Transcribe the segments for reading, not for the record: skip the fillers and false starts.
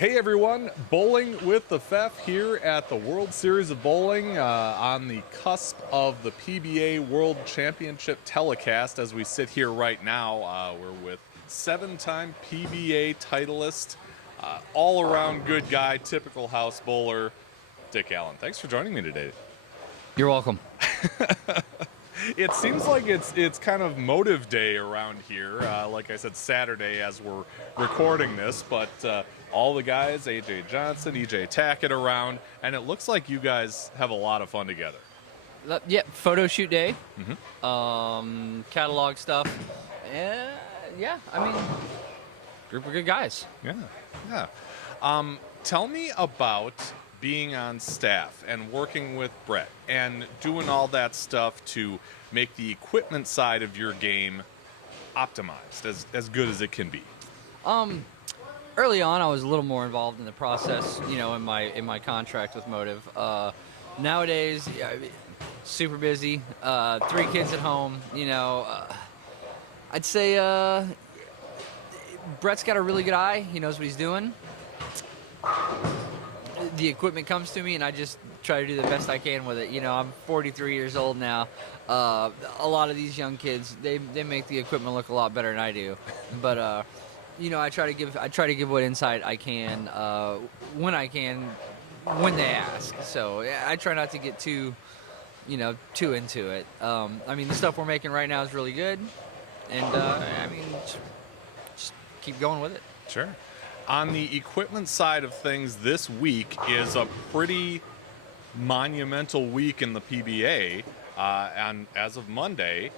Hey everyone, Bowling with the FEF here at the World Series of Bowling on the cusp of the PBA World Championship telecast. As we sit here right now, we're with 7-time PBA titleist, all-around good guy, typical house bowler, Dick Allen. Thanks for joining me today. You're welcome. It seems like it's kind of motive day around here. Like I said, Saturday as we're recording this, but all the guys, AJ Johnson, EJ Tackett around, and it looks like you guys have a lot of fun together. Yeah, photo shoot day, Mm-hmm. catalog stuff. Yeah, I mean, group of good guys. Yeah. Tell me about being on staff and working with Brett and doing all that stuff to make the equipment side of your game optimized as good as it can be. Early on, I was a little more involved in the process, in my contract with Motive. Nowadays, super busy. 3 kids at home. I'd say Brett's got a really good eye. He knows what he's doing. The equipment comes to me, and I just try to do the best I can with it. I'm 43 years old now. A lot of these young kids, they make the equipment look a lot better than I do. But I try to give what insight I can when I can, when they ask. So I try not to get too into it. The stuff we're making right now is really good, and just keep going with it. Sure. On the equipment side of things, this week is a pretty monumental week in the PBA. And as of Monday,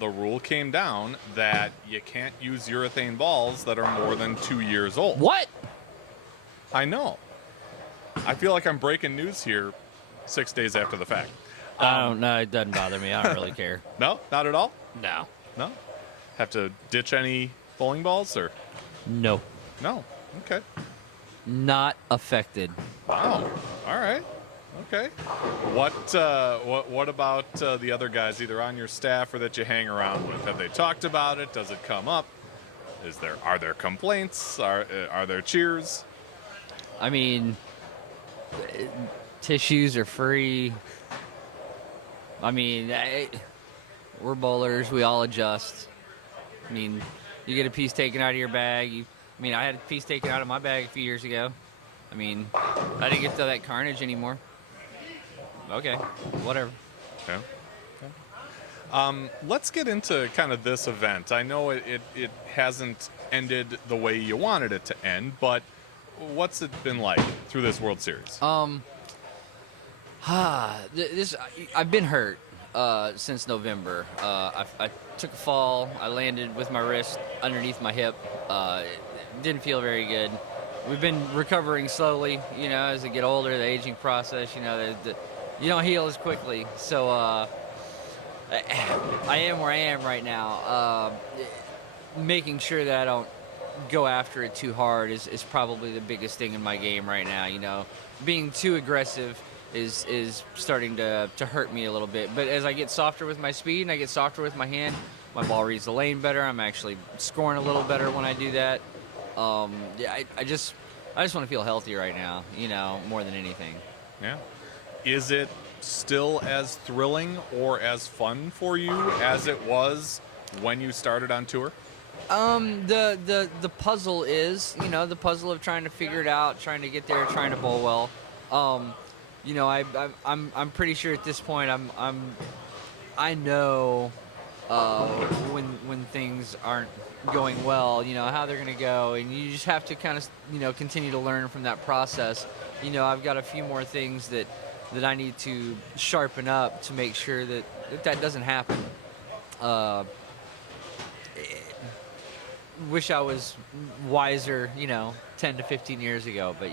the rule came down that you can't use urethane balls that are more than 2 years old. What? I know. I feel like I'm breaking news here 6 days after the fact. I don't know. It doesn't bother me. I don't really care. No? Not at all? No. No? Have to ditch any bowling balls or? No. No. Okay. Not affected. Wow. All right. Okay. What about the other guys, either on your staff or that you hang around with? Have they talked about it? Does it come up? Are there complaints? Are there cheers? I mean, tissues are free. I mean, we're bowlers. We all adjust. I mean, you get a piece taken out of your bag. I had a piece taken out of my bag a few years ago. I didn't get to that carnage anymore. Okay, whatever. Okay. Let's get into kind of this event. I know it hasn't ended the way you wanted it to end, but what's it been like through this World Series? I've been hurt since November. I took a fall. I landed with my wrist underneath my hip. Didn't feel very good. We've been recovering slowly, as I get older, the aging process, you don't heal as quickly. So I am where I am right now. Making sure that I don't go after it too hard is probably the biggest thing in my game right now. Being too aggressive is starting to hurt me a little bit. But as I get softer with my speed and I get softer with my hand, my ball reads the lane better. I'm actually scoring a little better when I do that. I just want to feel healthy right now, more than anything. Yeah. Is it still as thrilling or as fun for you as it was when you started on tour? The puzzle is, the puzzle of trying to figure it out, trying to get there, trying to bowl well. I'm pretty sure at this point I know when things aren't going well, how they're going to go, and you just have to kind of, continue to learn from that process. I've got a few more things that I need to sharpen up to make sure that doesn't happen. Wish I was wiser, 10 to 15 years ago, but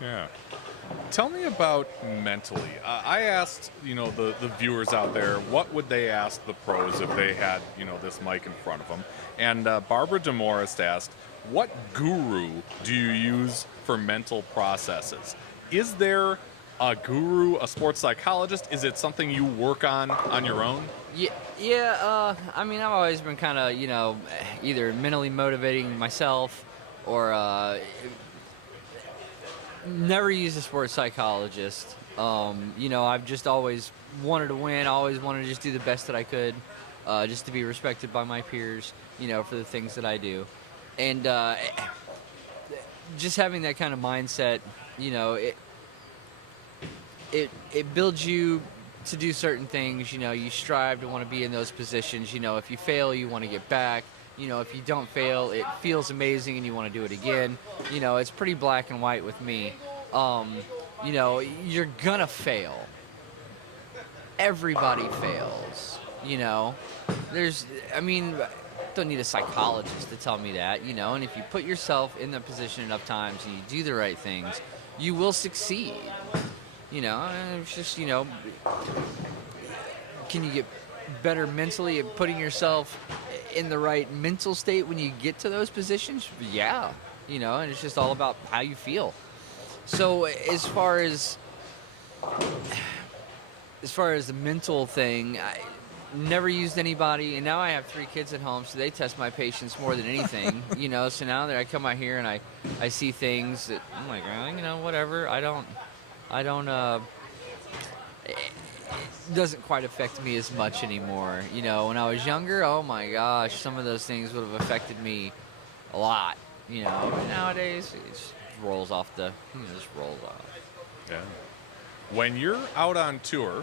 Yeah. Tell me about mentally. I asked, the viewers out there, what would they ask the pros if they had, this mic in front of them? And Barbara DeMorris asked, what guru do you use for mental processes? Is there a guru, a sports psychologist? Is it something you work on your own? Yeah. I've always been kind of, either mentally motivating myself or never used a sports psychologist. You know, I've just always wanted to win, always wanted to just do the best that I could, just to be respected by my peers, you know, for the things that I do. And just having that kind of mindset, you know, it builds you to do certain things. You know, you strive to want to be in those positions. You know, if you fail, you want to get back. You know, if you don't fail, it feels amazing and you want to do it again. You know, it's pretty black and white with me. You know, you're gonna fail. Everybody fails, you know. I mean, don't need a psychologist to tell me that, you know. And if you put yourself in that position enough times and you do the right things, you will succeed. You know, and it's just, you know, can you get better mentally at putting yourself in the right mental state when you get to those positions? Yeah, you know, and it's just all about how you feel. So as far as the mental thing, I never used anybody, and now I have 3 kids at home, so they test my patience more than anything. You know, so now that I come out here and I see things that I'm like, well, you know, whatever. I don't. It doesn't quite affect me as much anymore. You know, when I was younger, oh my gosh, some of those things would have affected me a lot. You know, but nowadays it just rolls off just rolls off. Yeah. When you're out on tour,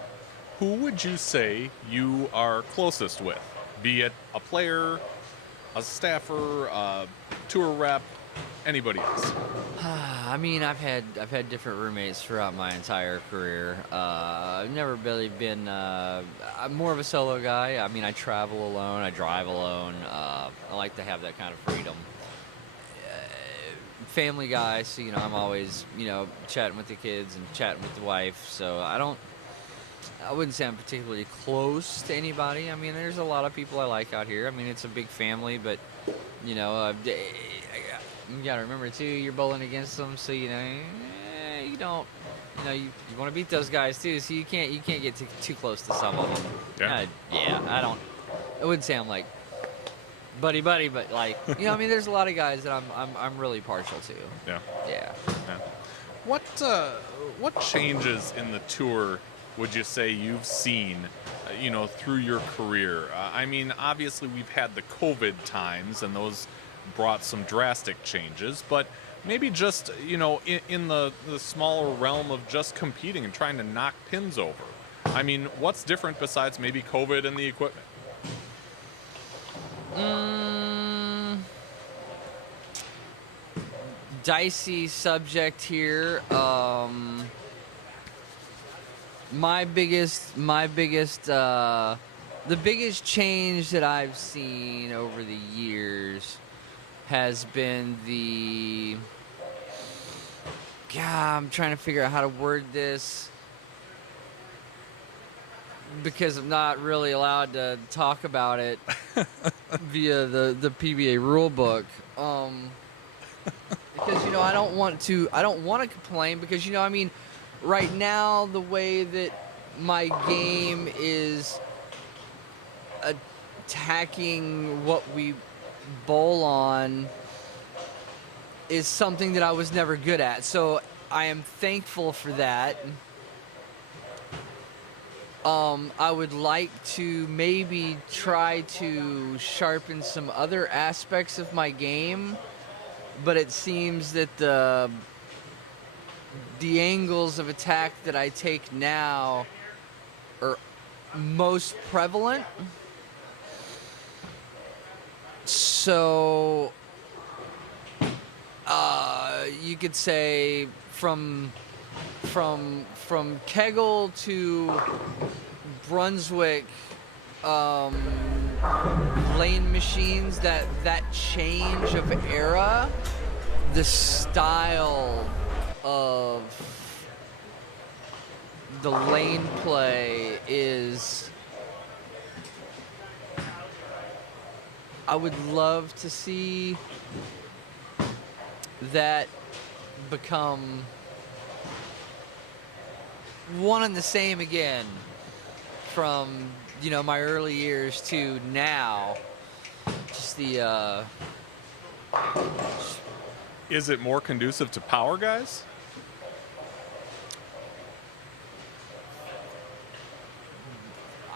who would you say you are closest with? Be it a player, a staffer, a tour rep, anybody else? I mean, I've had different roommates throughout my entire career. I've never really been. I'm more of a solo guy. I mean, I travel alone. I drive alone. I like to have that kind of freedom. Family guy, so you know, I'm always, you know, chatting with the kids and chatting with the wife. So I wouldn't say I'm particularly close to anybody. I mean, there's a lot of people I like out here. I mean, it's a big family, but you know, you gotta remember too, you're bowling against them, so you know, you don't, you know, you want to beat those guys too, so you can't get too close to some of them. Yeah. I wouldn't say I'm like buddy, but like, you know, I mean, there's a lot of guys that I'm really partial to. Yeah. What changes in the tour would you say you've seen, you know, through your career? I mean, obviously we've had the COVID times, and those brought some drastic changes, but maybe just, you know, in the smaller realm of just competing and trying to knock pins over. I mean, what's different besides maybe COVID and the equipment? Dicey subject here. The biggest change that I've seen over the years has been I'm trying to figure out how to word this because I'm not really allowed to talk about it via the PBA rule book. Because, you know, I don't want to complain because, you know, I mean, right now the way that my game is attacking what we bowl on is something that I was never good at. So I am thankful for that. I would like to maybe try to sharpen some other aspects of my game, but it seems that the angles of attack that I take now are most prevalent. So you could say from Kegel to Brunswick lane machines, that change of era, the style of the lane play is, I would love to see that become one and the same again from, you know, my early years to now. Just the Is it more conducive to power guys?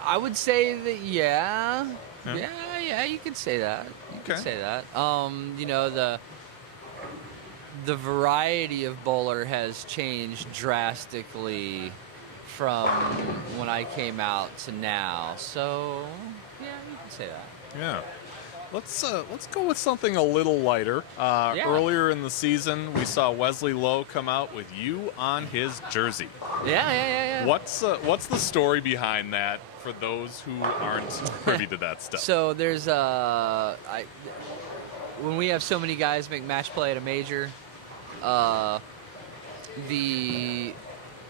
I would say that, yeah. Yeah. Yeah, you could say that. You could Okay. say that. You know, the variety of bowler has changed drastically from when I came out to now. So, yeah, you could say that. Yeah. Let's go with something a little lighter. Yeah. Earlier in the season, we saw Wesley Lowe come out with you on his jersey. Yeah. What's the story behind that for those who aren't privy to that stuff? So there's when we have so many guys make match play at a major, the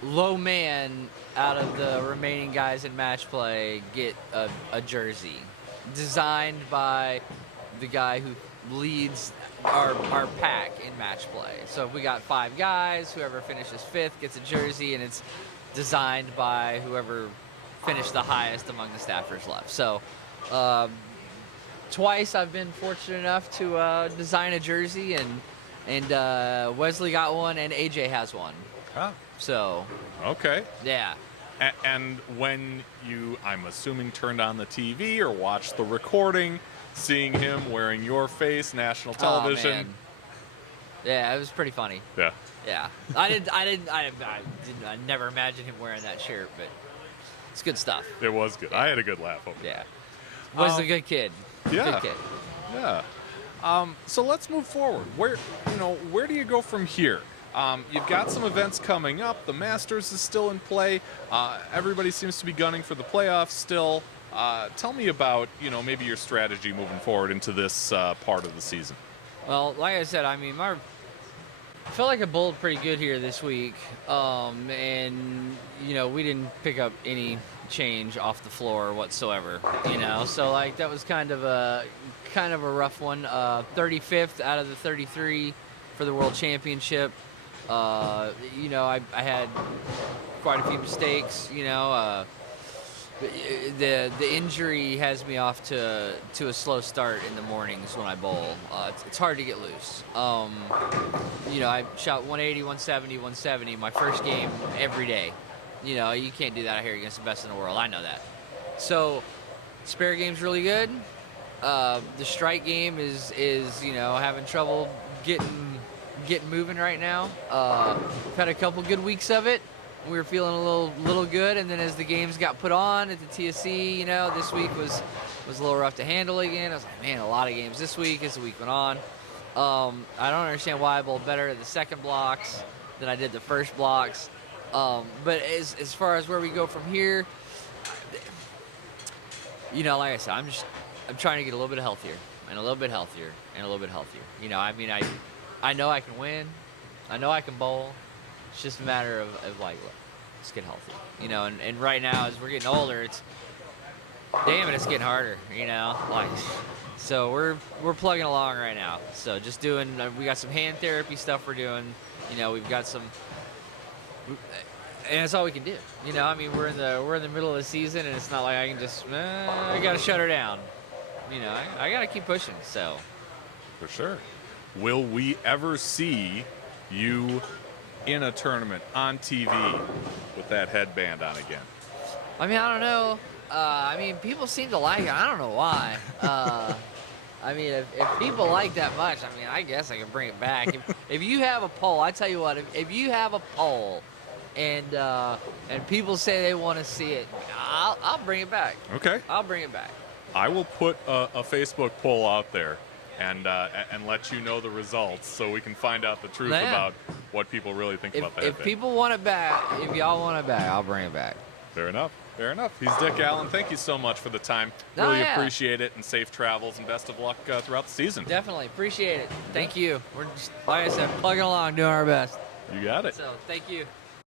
low man out of the remaining guys in match play get a jersey designed by the guy who leads our pack in match play. So if we got 5 guys, whoever finishes 5th gets a jersey, and it's designed by whoever finished the highest among the staffers left. So twice I've been fortunate enough to design a jersey, and Wesley got one, and AJ has one. Ah, So okay. yeah. And when you, I'm assuming, turned on the TV or watched the recording, seeing him wearing your face, national television. Oh, man. Yeah, it was pretty funny. Yeah. Yeah, I never imagined him wearing that shirt, but it's good stuff. It was good. I had a good laugh over it. Yeah, was a good kid. Yeah. Good kid. Yeah. So let's move forward. Where do you go from here? You've got some events coming up. The Masters is still in play. Everybody seems to be gunning for the playoffs still. Tell me about, maybe your strategy moving forward into this part of the season. Well, like I said, I mean, I felt like I bowled pretty good here this week, and we didn't pick up any change off the floor whatsoever. So like that was kind of a rough one. 35th out of the 33 for the World Championship. I had quite a few mistakes. The injury has me off to a slow start in the mornings when I bowl. It's hard to get loose. I shot 180, 170, 170 my first game every day. You can't do that out here against the best in the world. I know that. So, spare game's really good. The strike game is having trouble getting moving right now. We've had a couple good weeks of it. We were feeling a little good, and then as the games got put on at the TSC, this week was a little rough to handle again. I was like, man, a lot of games this week as the week went on. I don't understand why I bowled better at the second blocks than I did the first blocks. But as far as where we go from here, like I said, I'm trying to get a little bit healthier and a little bit healthier and a little bit healthier. I know I can win. I know I can bowl. It's just a matter of like, let's get healthy. And right now, as we're getting older, it's getting harder. So we're plugging along right now. So just doing, we got some hand therapy stuff we're doing. We've got some, and that's all we can do. We're in the middle of the season, and it's not like I can just, I got to shut her down. I got to keep pushing. So For sure. Will we ever see you in a tournament on TV with that headband on again? I don't know. People seem to like it. I don't know why. If people like that much, I guess I can bring it back. If you have a poll, I tell you what, if you have a poll and people say they want to see it, I'll bring it back. Okay. I'll bring it back. I will put a Facebook poll out there and let you know the results so we can find out the truth about what people really think about that. If people want it back, if y'all want it back, I'll bring it back. Fair enough. Fair enough. He's Dick Allen. Thank you so much for the time. Really appreciate it, and safe travels, and best of luck throughout the season. Definitely. Appreciate it. Thank you. We're just, like I said, plugging along, doing our best. You got it. So, thank you.